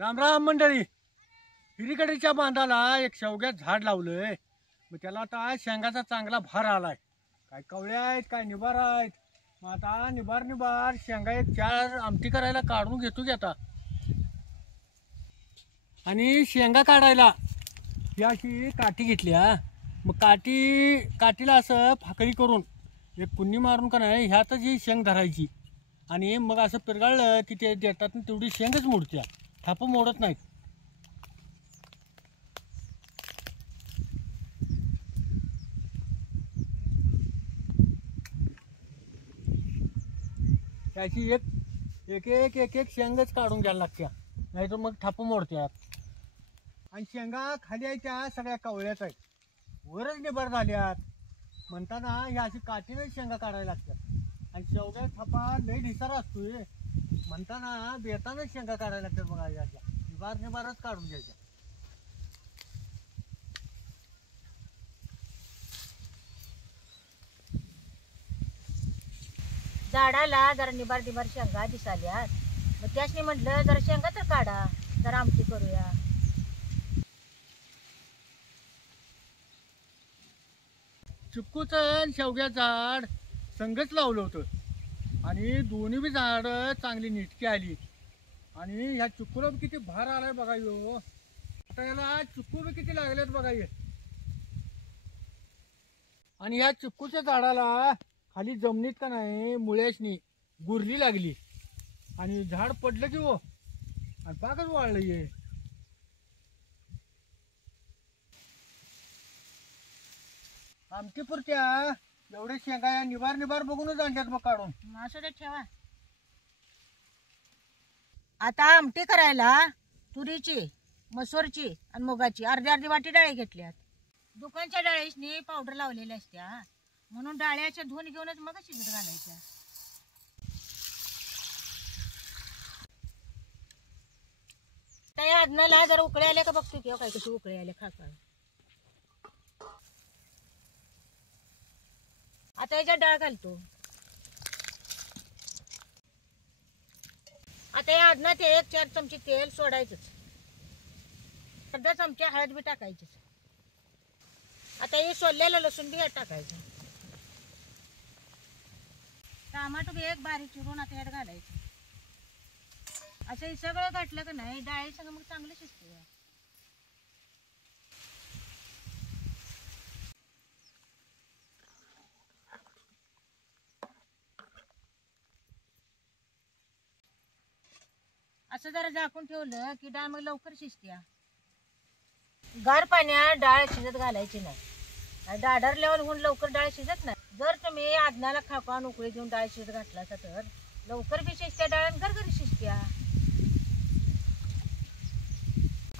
राम राम मंडळी. हिरीकडेच्या बांधाला एक शेवग्यात झाड लावलंय. मग त्याला आता शेंगाचा चांगला भार आलाय. काय कवळ्या आहेत काय निबार आहेत. मग आता निबार शेंगा एक 4 आमटी करायला काढून घेतो की आता. आणि शेंगा काढायला ही अशी काठी घेतली हा. मग काठीला असं फाकळी करून एक कुन्नी मारून का नाही ह्यातच ही शेंग धरायची. आणि मग असं पिरगाळलं की ते देतात तेवढी शेंगच मोडत्या, थाप मोडत नाहीत. त्याची एक एक एक एक शेंगच काढून घ्यायला लागत्या, नाहीतर मग थाप मोडत्यात. आणि शेंगा खाली आहे त्या सगळ्या कवळ्याच आहेत, वरच निबार झाल्यात. म्हणताना ह्या अशी काठीने शेंगा काढायला लागतात. आणि शेवग्या थापा लई ढिसारा असतोय, म्हणताना बेतानच शेंगा काढायला लागतात. बघा याच्या निबारच काढून घ्यायच्या. झाडाला जरा निबार शेंगा दिसाल्यात. मग त्यासनी म्हटलं जरा शेंगा तर काढा, जरा आमटी करूया. चिक्कूचं आणि शेवग्याचं झाड संगच लावलं होतं. आणि दोन्ही बी झाडं चांगली नीटकी आली. आणि ह्या चिक्कूला किती भार आलाय बघा यो. आता याला चिक्कू बी किती लागलेत बघा ये. आणि ह्या चिक्कूच्या झाडाला खाली जमिनीत का नाही मुळ्याशनी गुरली लागली. आणि झाड पडलं की हो आणि पाकच वाळलं ये. आमटी पुरत्या एवढे शेंगा या निबार बघूनच आणल्यात मग काढून. असं ते ठेवा. आता आमटी करायला तुरीची, मसूरची आणि मुगाची अर्धी वाटी डाळी घेतल्यात. दुकानच्या डाळीसनी पावडर लावलेल्या असत्या, म्हणून डाळ्याच्या धुवून घेऊनच मग शिजत घालायच्या. त्या आदनाला जरा उकळे आले का बघतो किंवा काय कशी उकळे आले खा. आता याच्यात डाळ घालतो. आता या आदनात 1-4 चमचे तेल सोडायचंच. अर्धा चमचे हळद बी टाकायची. आता हे सोललेलं लसूण बी यात टाकायचं. टमाटो बी एक बारीक चिरून आता यात घालायचं. असं हे सगळं घातलं का नाही डाळी सगळं मग चांगलं शिजतं. असं जरा झाकून ठेवलं की डाळ मग लवकर शिजते. गार पाण्यात डाळ शिजत घालायची नाही. डाडरल्यावर होऊन लवकर डाळ शिजत नाही. जर तुम्ही आदनाला खापान उकळी घेऊन डाळ शिजत घातला तर लवकर बी शिजत्या डाळ आणि गरगरी शिजत्या.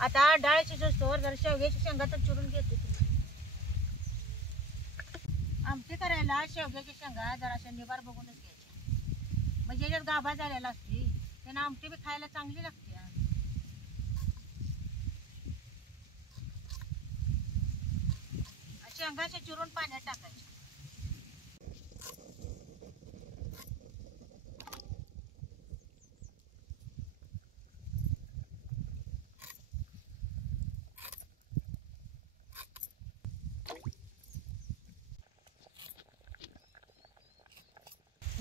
आता डाळ शिजतोवर जरा शेवग्याची शेंगा तर चिरून घेते. आमटी करायला शेवग्याची शेंगा जराशा निबार बघूनच घ्यायच्या, म्हणजे याच्यात गाभा झालेला असते. त्यांना आमटी बी खायला चांगली लागते. शेंगाच्या चिरून पाण्यात टाकायचे.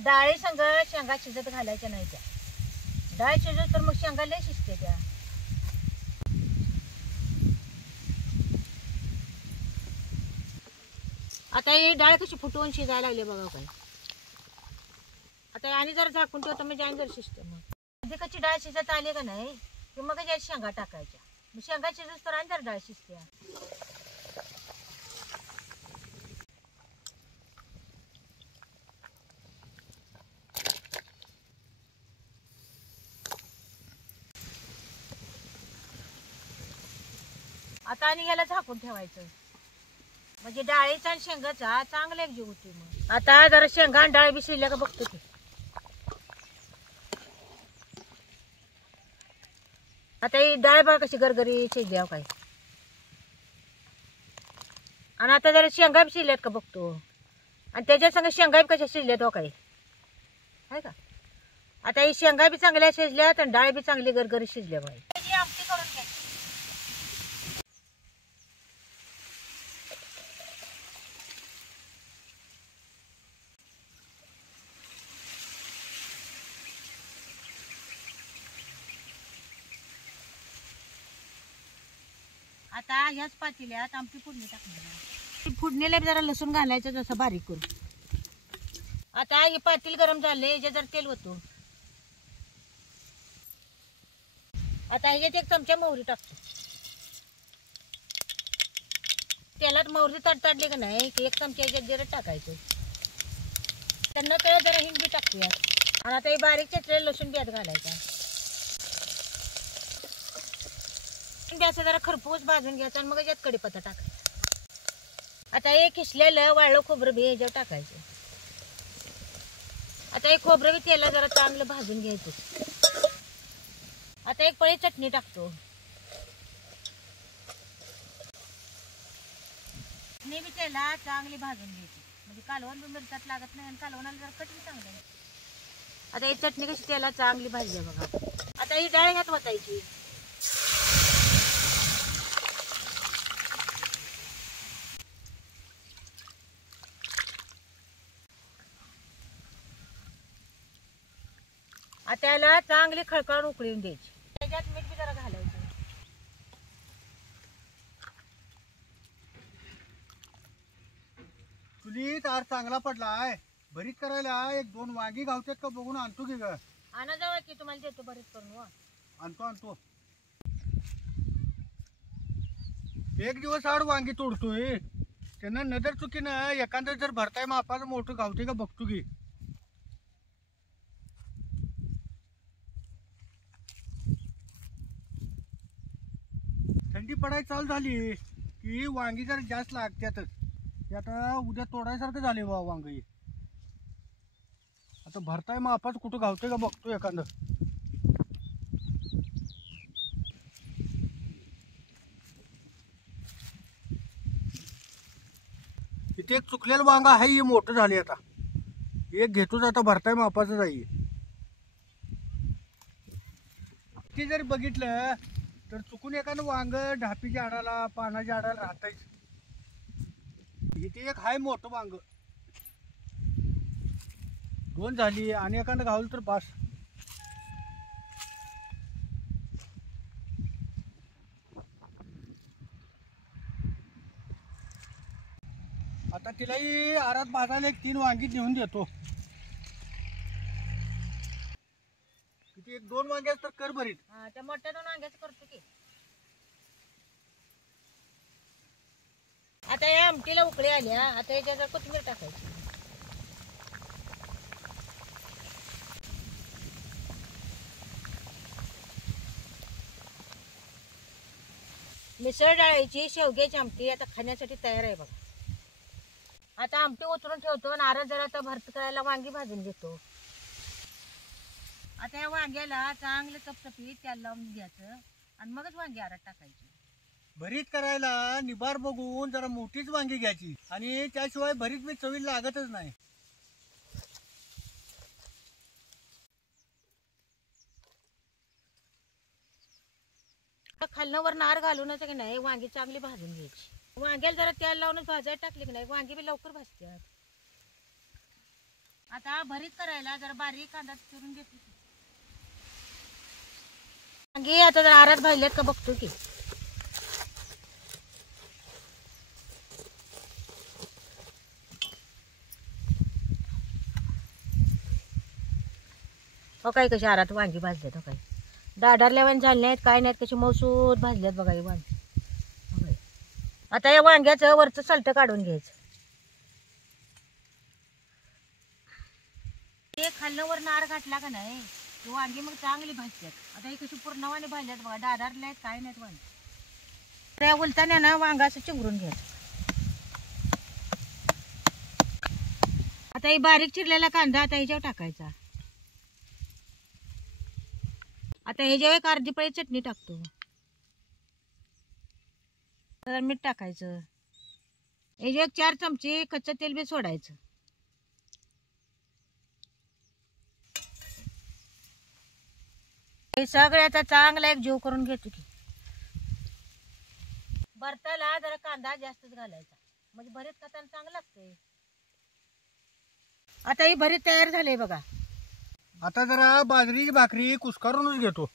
डाळी संग शेंगा शिजत घालायच्या नाही. त्या डाळ शिजत तर मग शेंगा लय शिजते त्या. आता ही डाळ कशी फुटवून शिजायला लागली बघा काय. आता आणि जर झाकून ठेवतो म्हणजे आणि जर शिजते. मग अधिकाची डाळ शिजत आली का नाही की मग या शेंगा टाकायच्या. मग शेंगा शिजत तर आणि जर डाळ शिजते. आता आणि याला झाकून ठेवायचं, म्हणजे डाळीचा आणि शेंगाचा चांगला एक जीव होती. मग आता जरा शेंगा आणि डाळ बी शिजल्या का बघतो की. आता ही डाळ बघा कशी गरगरी शिजल्या काय. आणि आता जरा शेंगा बी शिजल्यात का बघतो. आणि त्याच्या संग शेंगा बी कशा शिजल्यात हो काय आहे का. आता ही शेंगा बी चांगल्या शिजल्यात आणि डाळ बी चांगली गरगरी शिजल्या बाई. आता ह्याच पातेल्यात आमची फोडणी टाकणार. फोडणीला जरा लसूण घालायचं जसं बारीक करून. आता हे पातेल गरम झाले, जे जर तेल होतो. आता ह्याच्यात 1 चमचा मोहरी टाकतो. तेलात मोहरी तडतडली का नाही की 1 चमचा ह्याच्यात जिरं टाकायचं. त्यांना कळत जरा हिंग बी टाकूया. आणि आता हे बारीक चिरलेलं लसूण बियात घालायचा. असं जरा खरपूस भाजून घ्यायचं आणि मग याच्यात कढीपत्ता टाकायचा. आता हे किसलेलं वाळलं खोबरं बी ह्याच्यावर टाकायचं. आता हे खोबरं बी तेलात जरा चांगलं भाजून घ्यायचं. आता 1 पळी चटणी टाकतो. चटणी बी तेलात चांगली भाजून घ्यायची, म्हणजे कालवण बी मिरच्यात लागत नाही आणि कालवणाला जरा कट बी चांगलं आहे. आता ही चटणी कशी तेलात चांगली भाजली आहे बघा. आता ही डाळ ह्यात वतायची. आता याला चांगली खळखळ उकळून द्यायची. त्याच्यात मीठ बी जरा घालायचं. चुलीत आर चांगला पडलाय. भरीत करायला 1-2 वांगी गावतात का बघून आणतो की ग. आणा जावा की तुम्हाला देतो भरीत करून. वा आणतो. 1 दिवस आड वांगी तोडतोय. त्यांना नजर चुकीनं एखादं जर भरताय मापाचं मोठं गावते का बघतो की. थंडी पडायला चालू झाली की वांगी जरा जास्त लागतातच. ते आता उद्या तोडायसारखं झाले बा वांगी. आता भरताय मापाचं कुठं गावते का बघतो एखादं. इथे एक चुकलेलं वांगा आहे, हे मोठं झाले. आता एक घेतोच, आता भरताय मापाचं जाईल. ते जरी बघितलं तर चुकून एखादं वांग ढापीच्या आडाला पानाच्या आडाला राहतायच. इथे एक हाय मोठं वांग. 2 झाली आणि एखादं घावलं तर बास. आता तिलाही आरात भाजायला 3 वांगी नेऊन देतो. किती 1-2 वांग्याच तर कर भरीत. त्या मोठ्या 2 वांग्याचं करतो की. आता या आमटीला उकळी आल्या. आता याच्यात कोथिंबीर टाकायची. मिसळ डाळीची शेवग्याची आमटी आता खाण्यासाठी तयार आहे बघा. आता आमटी उतरून ठेवतो आणि आरत जरा आता भरत करायला वांगी भाजून घेतो. आता या वांग्याला चांगलं चपचपीत तेल लावून घ्यायचं आणि मगच वांगी आरत टाकायची. भरीत करायला निबार बघून जरा मोठीच वांगी घ्यायची आणि त्याशिवाय भरीत मी चवीला लागतच नाही. खालनं वर नार घालूनच की नाही वांगी चांगली भाजून घ्यायची. वांग्याला जरा तेल लावूनच भाजायला टाकली की नाही वांगी बी लवकर भाजतात. आता भरीत करायला जरा बारीक कांदा चिरून घेते. वांगी आता जरा आरात भाजल्यात का बघतो की. हो काय कशी आरात वांगी भाजल्यात. हो काय डाडारल्यावान झाले नाहीत काय नाहीत, कशी मौसूद भाजल्यात बघा ही वांगी. आता या वांग्याचं वरचं सलट काढून घ्यायचं. ते खाल्लं वर नार घातला का नाही वांगी मग चांगली भाजतात. आता ही कशी पूर्णवाने भाजल्यात बघा, डाडारले आहेत काय नाहीत वांगी. त्या उलताना ना वांगा असं चिंगरून घ्यायचं. आता ही बारीक चिरलेला कांदा आता ह्याच्यावर टाकायचा. आता ह्याच्यावर 1 अर्धी पळी चटणी टाकतो. तर मीठ टाकायचं. ह्याच्यावर 4 चमचे कच्चं तेल बी सोडायचं. हे सगळ्याचा चांगला एक जीव करून घेतो की. भरताला जरा कांदा जास्तच घालायचा म्हणजे भरीत खाताना चांगलं लागतंय. आता ही भरीत तयार झाली बघा. आता जरा बाजरीची भाकरी कुस्करूनच घेतो.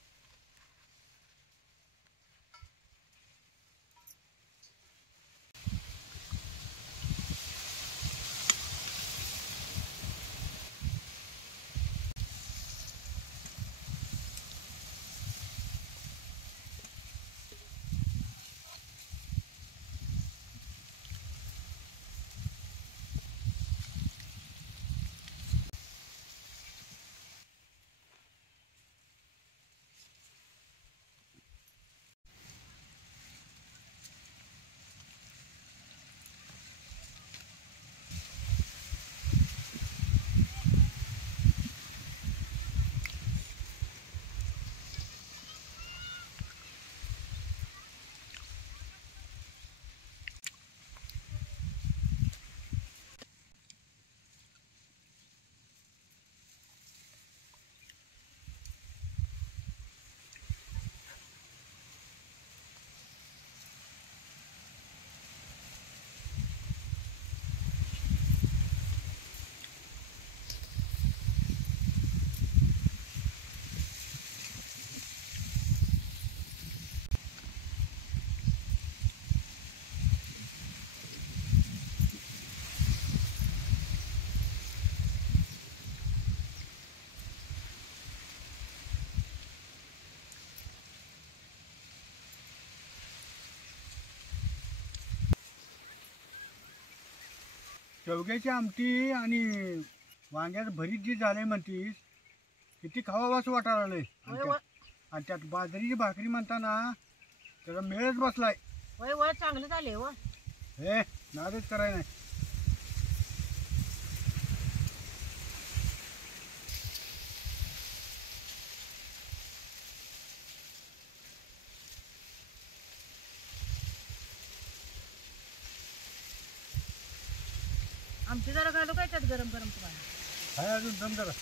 शेवग्याची आमटी आणि वांग्याचं भरीत जी झालंय म्हणतीस किती खावा असं वाटायला लागलंय. वय व आणि त्यात बाजरीची भाकरी म्हणताना त्याचा मेळच बसलाय. वय वय चांगलं झाले व. हे नादच कराय नाही. आमची जरा घालू काय त्यात गरम गरम तुम्हाला. काय अजून दम जरा